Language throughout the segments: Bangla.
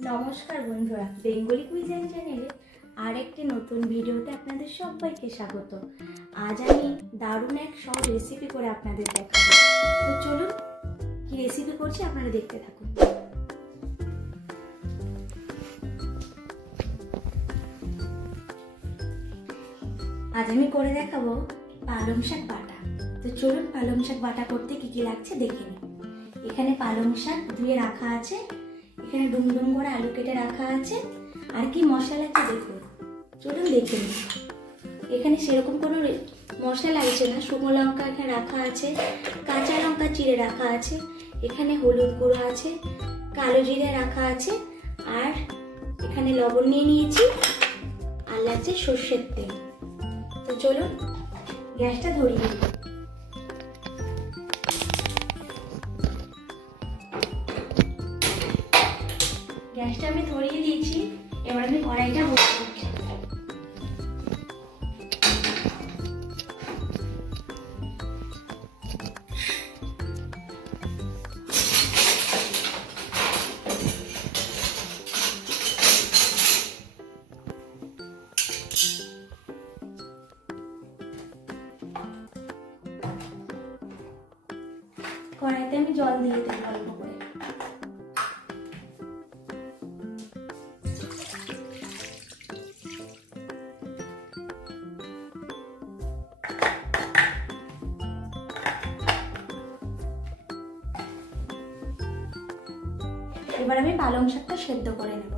নমস্কার বন্ধুরা, বেঙ্গলি কুইজিন চ্যানেলে আরেকটি নতুন ভিডিওতে আপনাদের সবাইকে স্বাগত। আজ আমি দারুণ এক সহজ রেসিপি করে আপনাদের দেখাবো। তো চলুন কি রেসিপি করছি আপনারা দেখতে থাকুন। আজ আমি করে দেখাবো পালং শাক বাটা। তো চলুন পালং শাক বাটা করতে কি কি লাগছে দেখে নিই। এখানে পালং শাক ধুয়ে রাখা আছে, এখানে ডুমডুম করে আলু কেটে রাখা আছে, আর কি মশলা লাগছে দেখুন, চলুন দেখে নিই। এখানে সেরকম কোনো মশলা লাগছে না। শুকনো লঙ্কা এখানে রাখা আছে, কাঁচা লঙ্কা চিড়ে রাখা আছে, এখানে হলুদ গুঁড়ো আছে, কালো জিরে রাখা আছে, আর এখানে লবণ নিয়ে নিয়েছি, আর লাগছে সর্ষের তেল। তো চলুন গ্যাসটা ধরিয়ে দিই। গ্যাসটা আমি ধরিয়ে দিয়েছি, এবার আমি কড়াইটা বসিয়ে দিচ্ছি। কড়াইতে আমি জল দিয়ে দেব অল্প করে। এবার আমি পালং শাকটা সেদ্ধ করে নেব।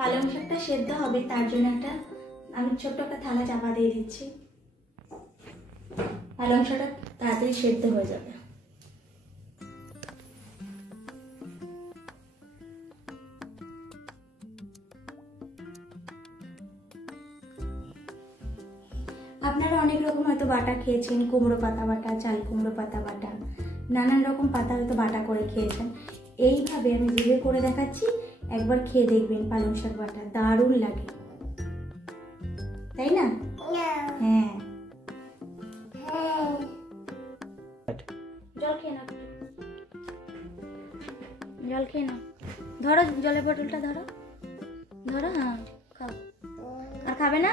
পালং শাকটা সেদ্ধ হবে, তার জন্য আমি ছোট্ট একটা থালা চাপা দিয়ে দিচ্ছি। পালং শাকটা তাড়াতাড়ি সেদ্ধ হয়ে যাবে। আপনারা অনেক রকম হয়তো বাটা খেয়েছেন, কুমড়ো পাতা বাটা, চাল কুমড়ো পাতা বাটা, নানান রকম পাতা হয়তো বাটা করে খেয়েছেন। এইভাবে আমি যেভাবে করে দেখাচ্ছি, একবার খেয়ে দেখবেন পালং শাক বাটা, দারুণ লাগে, তাই না? হ্যাঁ, জল খেয়ে নাও, জল খেয়ে নাও। ধরো জলের বোতলটা, ধরো ধরো, হ্যাঁ খাও। আর খাবে না?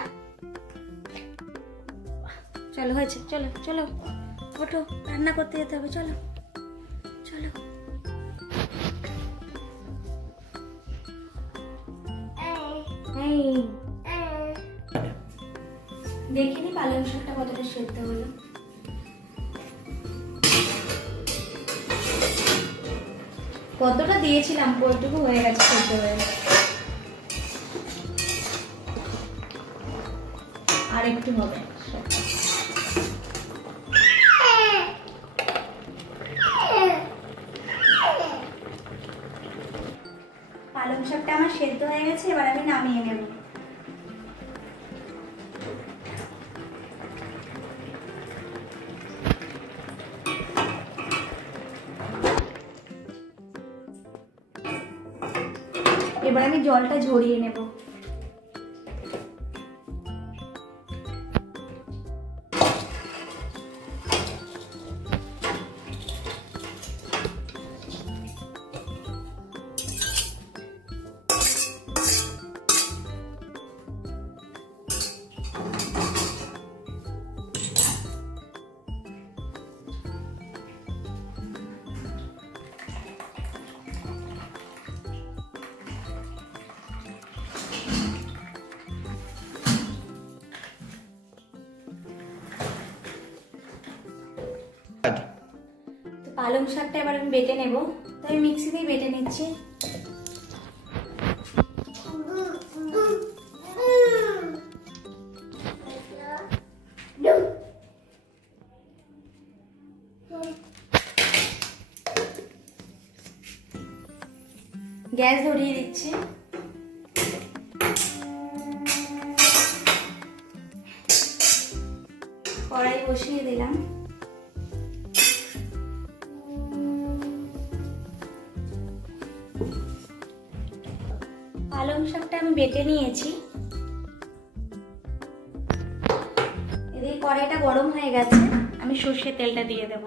চলো হয়েছে, চলো চলো ওঠো, রান্না করতে যেতে হবে, চলো চলো। দেখিনি পালং শাকটা কতটা সেদ্ধ হলো। কতটা দিয়েছিলাম, কতটুকু হয়ে গেছে, সেদ্ধ হয়ে গেছে। আর একটু হবে। পালং শাকটা আমার সেদ্ধ হয়ে গেছে, এবার আমি নামিয়ে নেব। এবার আমি জলটা ঝরিয়ে নেব। পালং শাকটা এবার আমি বেটে নেব, তো আমি মিক্সিতেই বেটে নিচ্ছি। গ্যাস ধরিয়ে দিচ্ছি। কড়াই বসিয়ে দিলাম। পালং শাকটা আমি বেটে নিয়েছি। এদিকে কড়াইটা গরম হয়ে গেছে, আমি সর্ষের তেলটা দিয়ে দেব।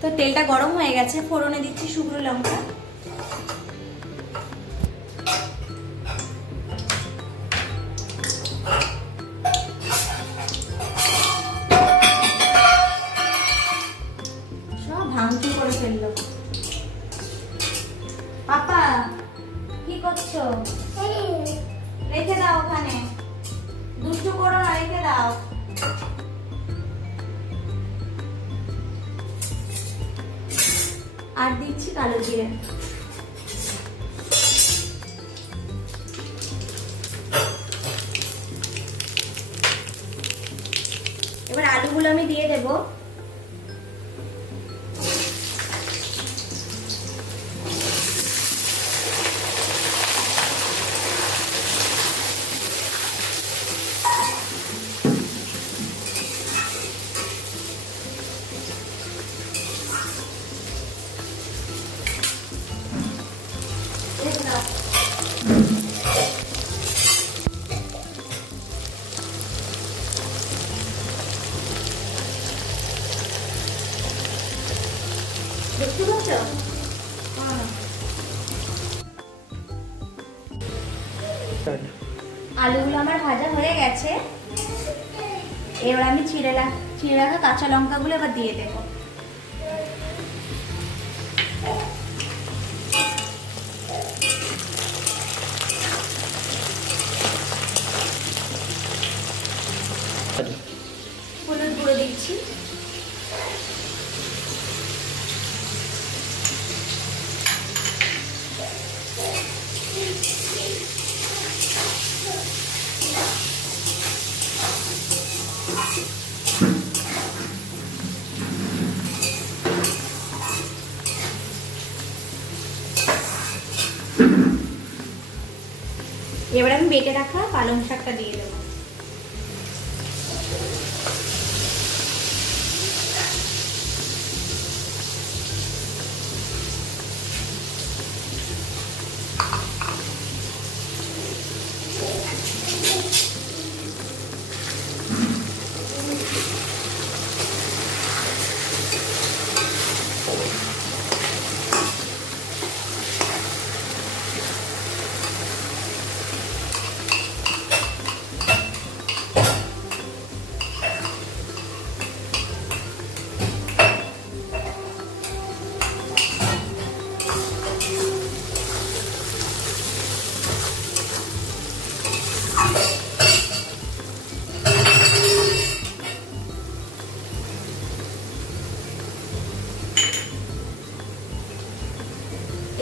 তো তেলটা গরম হয়ে গেছে, ফোড়নে দিচ্ছি শুকনো লঙ্কা, সব ভাঙচুর করে ফেললো। পাপা কি করছো? রেখে দাও ওখানে, দুষ্টু করো না, রেখে দাও। আর দিচ্ছি কালো জিরে। এবার আলুগুলো আমি দিয়ে দেব। দেখতে পাচ্ছ? আলুগুলো আমার ভাজা হয়ে গেছে। এবার আমি চিড়ে রাখা কাঁচা লঙ্কাগুলো এবার দিয়ে দেবো। হলুদ গুঁড়ো দিচ্ছি। এবার আমি বেটে রাখা পালং শাকটা দিয়ে দেবো।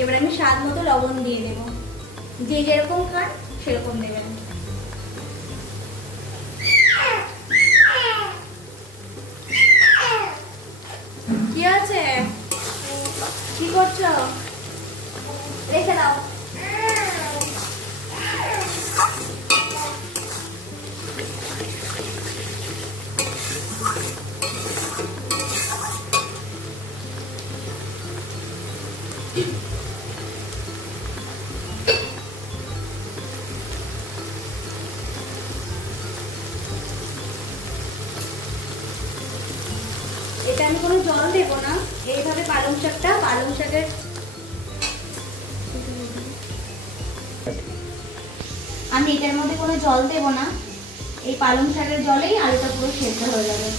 এবার আমি স্বাদ মতো লবণ দিয়ে দেব, যে যেরকম খান সেরকম দেবেন। কি আছে? কি করছো? রেখে দাও। এটা আমি কোনো জল দেব না, এইভাবে পালং শাকের আমি এটার মধ্যে কোনো জল দেব না, এই পালং শাকের জলেই আলুটা পুরো সেদ্ধ হয়ে যাবে।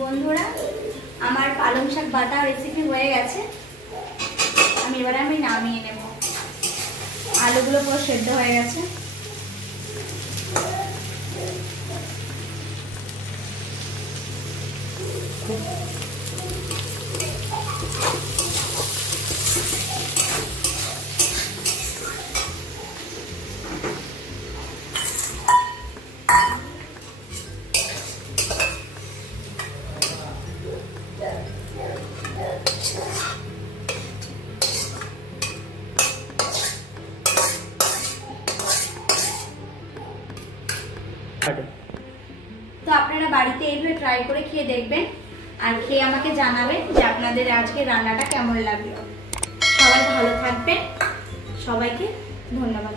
বন্ধুরা, আমার পালং শাক বাটা রেসিপি হয়ে গেছে। এবারে আমি নামিয়ে নেব। আলুগুলো পুরো সেদ্ধ হয়ে গেছে। তো আপনারা বাড়িতে এইভাবে ট্রাই করে খেয়ে দেখবেন আর খেয়ে আমাকে জানাবেন যে আপনাদের আজকে রান্নাটা কেমন লাগলো। সবাই ভালো থাকবেন, সবাইকে ধন্যবাদ।